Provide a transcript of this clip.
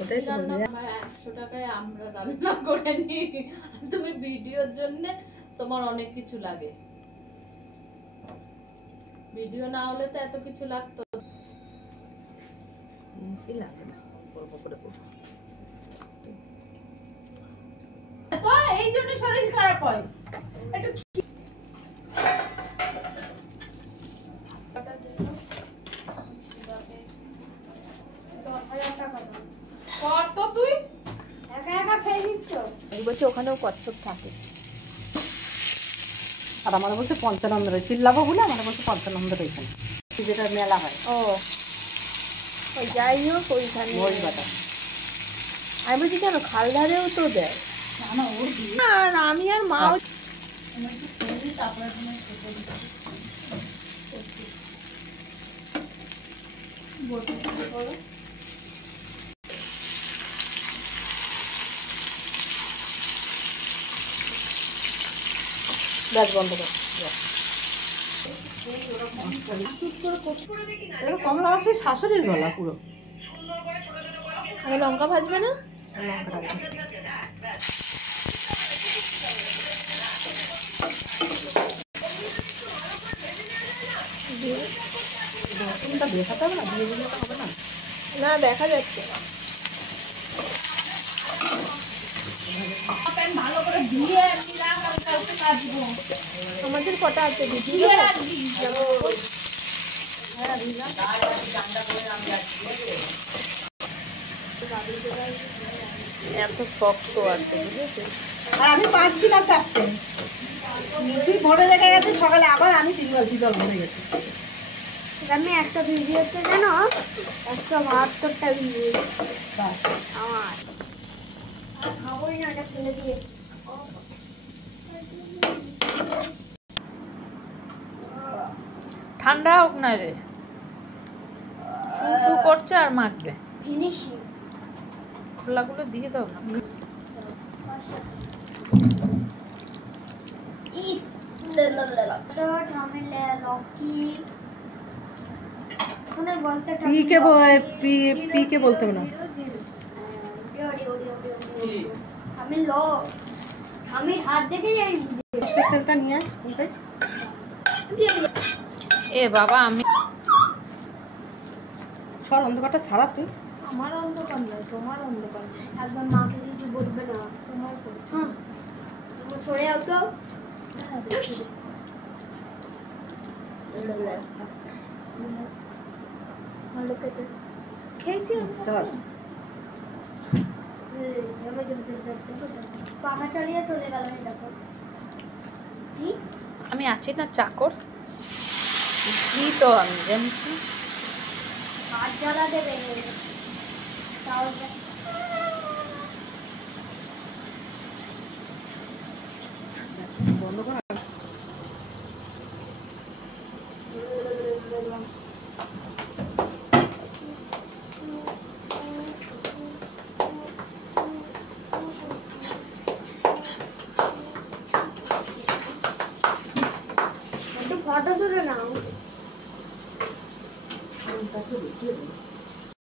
ওটাই তো বলি 100 টাকায় আমরা রান্না করে নিই, তুমি ভিডিওর জন্য তোমার অনেক কিছু লাগে, ভিডিও না হলে তো এত কিছু লাগতো লাগে না, অল্প করে করবো। তো এই জন্য শরীর খারাপ হয়। একটু কত তুই একা একা খেয়ে নিচ্ছ? বলছি ওখানেও কচ্ছপ থাকে। আর আমার বলছে পঞ্চানন্দ রয়েছে, চিল্লাবো বলে আমার বলছে পঞ্চানন্দ রয়েছে, যেটা মেলা হয়। ও ওই যাই হোক ওইখানে ওই বাটা আমি বলছি কেন খাল ধারেও তো দেয়। আর আমি আর মাও গ্যাস বন্ধ কর। কমলা মাসে শাশুড়ির গলা পুরো। লঙ্কা ভাজবে না? রসুনটা দেখাতে হবে না, দিয়ে দিলে তো হবে না। না দেখা যাচ্ছে ভালো করে দিয়ে আমাদের কটা আছে দিয়ে রাখবি। এত শক্ত আছে বুঝেছিস? আর আমি পাচ্ছি না চাপতে, তুই ভরে রেখে গেছে সকালে, আবার আমি 3 বালতি জল ভরে গেছি। আমি একটা ভিডিওতে জানো 172টা ভিডিও আমার খাবোই না, এটা ফেলে দিয়ে ঠান্ডা হোক না রে, শু করছে আর মাখবে। ফিনিশিং খোলাগুলো দিয়ে দাও না। পিকে বলতে হবে না। আমি হাত দেখে যাই তেলটা নিয়ে এ বাবা, আমি সর অন্ধকারটা ছাড়া তুই। আমার অন্ধকার নয়, তোমার অন্ধকার। একদম মাকে কিছু বলবে না, তোমার হ্যাঁ সরে যাও তো। ভালো খেতে খেয়েছি পাখা চালিয়ে চলে গেল। দেখো আমি আছি না চাকর, কি তো আমি জানিস না। হাত জ্বালা দেবে বন্ধ কর। একটু ফটো তুলে নাও।